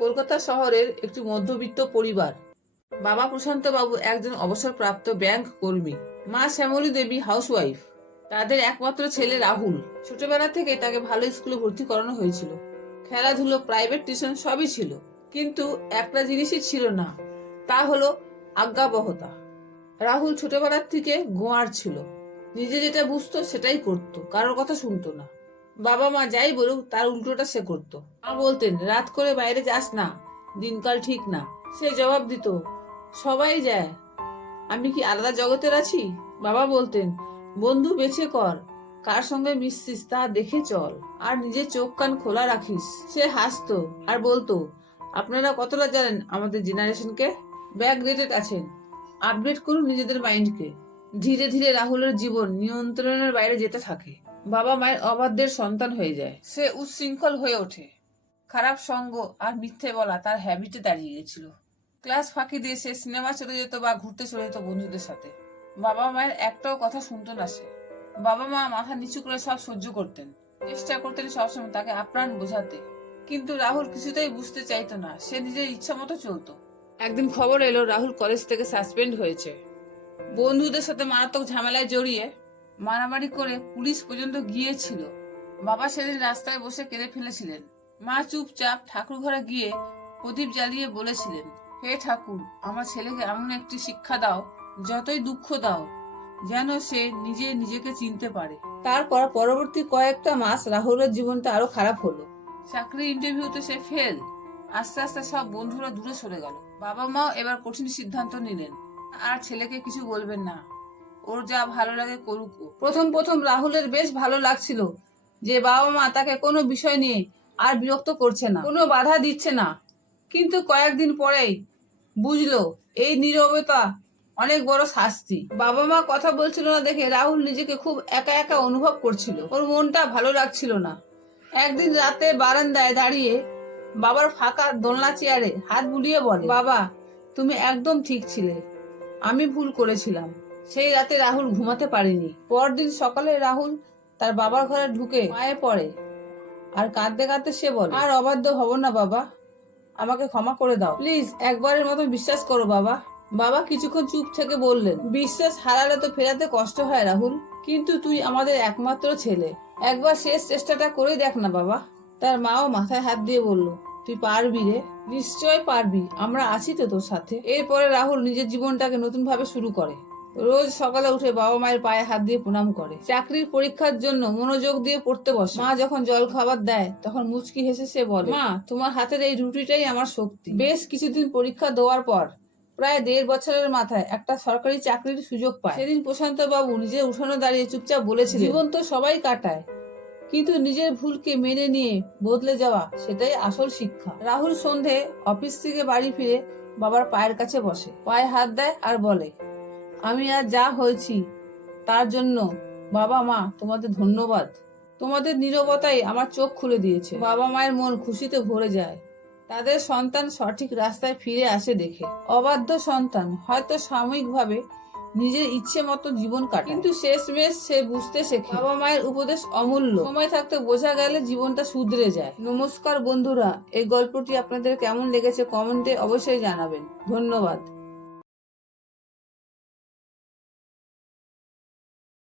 কলকাতা শহরের একটি মধ্যবিত্ত পরিবার। বাবা প্রশান্ত বাবু একজন অবসরপ্রাপ্ত ব্যাংক কর্মী, মা শ্যামলী দেবী হাউসওয়াইফ। তাদের একমাত্র ছেলে রাহুল। ছোটবেলা থেকে তাকে ভালো স্কুলে ভর্তি করানো হয়েছিল। খেলাধুলো, প্রাইভেট টিউশন সবই ছিল, কিন্তু একটা জিনিসই ছিল না, তা হলো আজ্ঞাবহতা। রাহুল ছোটবেলার থেকে গোয়ার ছিল। নিজে যেটা বুঝতো সেটাই করতো, কারোর কথা শুনতো না। বাবা মা যাই বলুক তার উল্টোটা সে করতো। মা বলতেন, রাত করে বাইরে যাস না, দিনকাল ঠিক না। সে জবাব দিত, সবাই যায়, আমি কি আলাদা জগতের আছি? বাবা বলতেন, বন্ধু বেছে কর, কার সঙ্গে মিশছিস তা দেখে চল, আর নিজের চোখ কান খোলা রাখিস। সে হাসতো আর বলতো, আপনারা কতটা জানেন আমাদের জেনারেশনকে? ব্যাকডেটেড আছেন, আপডেট করুন নিজেদের মাইন্ডকে। ধীরে ধীরে রাহুলের জীবন নিয়ন্ত্রণের বাইরে যেতে থাকে। বাবা মায়ের অবাধ্যের সন্তান হয়ে যায়। সে উচ্ছৃঙ্খল হয়ে ওঠে। খারাপ সঙ্গ আর মিথ্যে বলা তার হ্যাবিটে দাঁড়িয়ে গেছিল। ক্লাস ফাঁকি দিয়ে সে সিনেমা চলে যেত বা ঘুরতে চলে যেত বন্ধুদের সাথে। বাবা মায়ের একটাও কথা শুনতো না সে। বাবা মা মাথা নিচু করে সব সহ্য করতেন, চেষ্টা করতেন সবসময় তাকে আপ্রাণ বোঝাতে। কিন্তু রাহুল কিছুতেই বুঝতে চাইতো না, সে নিজের ইচ্ছা মতো চলতো। একদিন খবর এলো রাহুল কলেজ থেকে সাসপেন্ড হয়েছে। বন্ধুদের সাথে মারাত্মক ঝামেলায় জড়িয়ে মারামারি করে পুলিশ পর্যন্ত গিয়েছিল। বাবা সেদিন রাস্তায় বসে কেঁদে ফেলেছিলেন। মা চুপচাপ ঠাকুর ঘরে গিয়ে প্রদীপ জ্বালিয়ে বলেছিলেন, হে ঠাকুর, আমার ছেলেকে এমন একটি শিক্ষা দাও, যতই দুঃখ দাও, যেন সে নিজে নিজেকে চিনতে পারে। তারপর পরবর্তী কয়েকটা মাস রাহুলের জীবনটা আরো খারাপ হলো। চাকরির ইন্টারভিউতে সে ফেল। আস্তে আস্তে সব বন্ধুরা দূরে সরে গেল। বাবা মাও এবার কঠিন সিদ্ধান্ত নিলেন, আর ছেলেকে কিছু বলবেন না, ওর যা ভালো লাগে করুক। প্রথম প্রথম রাহুলের বেশ ভালো লাগছিল যে বাবা মা তাকে কোনো বিষয় নিয়ে আর বিরক্ত করছে না, কোনো বাধা দিচ্ছে না। কিন্তু কয়েকদিন পরেই বুঝলো এই নীরবতা অনেক বড় শাস্তি। বাবা মা কথা বলছিল না দেখে রাহুল নিজেকে খুব একা একা অনুভব করছিল। ওর মনটা ভালো লাগছিল না। একদিন রাতে বারান্দায় দাঁড়িয়ে বাবার ফাঁকা দোলনা চেয়ারে হাত বুলিয়ে বলে, বাবা, তুমি একদম ঠিক ছিলে, আমি ভুল করেছিলাম। সেই রাতে রাহুল ঘুমাতে পারেনি। পরদিন সকালে রাহুল তার বাবার ঘরে ঢুকে পায়ে পড়ে আর কাঁদতে কাঁদতে সে বলে, আর অবাধ্য হব না বাবা, আমাকে ক্ষমা করে দাও, প্লিজ একবারের মতো বিশ্বাস করো বাবা। বাবা কিছুক্ষণ চুপ থেকে বললেন, বিশ্বাস হারালে তো ফেরাতে কষ্ট হয় রাহুল, কিন্তু তুই আমাদের একমাত্র ছেলে, একবার শেষ চেষ্টাটা করে দেখ না বাবা। তার মাও মাথায় হাত দিয়ে বলল, তুই পারবি রে, নিশ্চয় পারবি, আমরা আছি তো তোর সাথে। এরপরে রাহুল নিজের জীবনটাকে নতুন ভাবে শুরু করে। রোজ সকালে উঠে বাবা মায়ের পায়ে হাত দিয়ে প্রণাম করে। চাকরির পরীক্ষার জন্য মনোযোগ দিয়ে পড়তে বসে। মা যখন জল খাবার দেয় তখন মুচকি হেসে সে বলে, মা, তোমার হাতের এই রুটিটাই আমার শক্তি। বেশ কিছুদিন পরীক্ষা দেওয়ার পর প্রায় 1.5 বছরের মাথায় একটা সরকারি চাকরির সুযোগ পায়। সেদিন প্রশান্ত বাবু নিজের উঠানে দাঁড়িয়ে চুপচাপ বলেছিলেন, জীবন তো সবাই কাটায়, কিন্তু নিজের ভুলকে মেনে নিয়ে বদলে যাওয়া, সেটাই আসল শিক্ষা। রাহুল সন্ধে অফিস থেকে বাড়ি ফিরে বাবার পায়ের কাছে বসে, পায়ে হাত দেয় আর বলে, আমি আর যা হয়েছি তার জন্য বাবা মা তোমাদের ধন্যবাদ। তোমাদের নীরবতাই আমার চোখ খুলে দিয়েছে। বাবা মায়ের মন খুশিতে ভরে যায় তাদের সন্তান সঠিক রাস্তায় ফিরে আসে দেখে। অবাধ্য সন্তান হয়তো সাময়িকভাবে নিজের ইচ্ছে মতো জীবন কাটে, কিন্তু শেষমেশ সে বুঝতে শেখে বাবা মায়ের উপদেশ অমূল্য। সময় থাকতে বোঝা গেলে জীবনটা শুধরে যায়। নমস্কার বন্ধুরা, এই গল্পটি আপনাদের কেমন লেগেছে কমেন্টে অবশ্যই জানাবেন। ধন্যবাদ।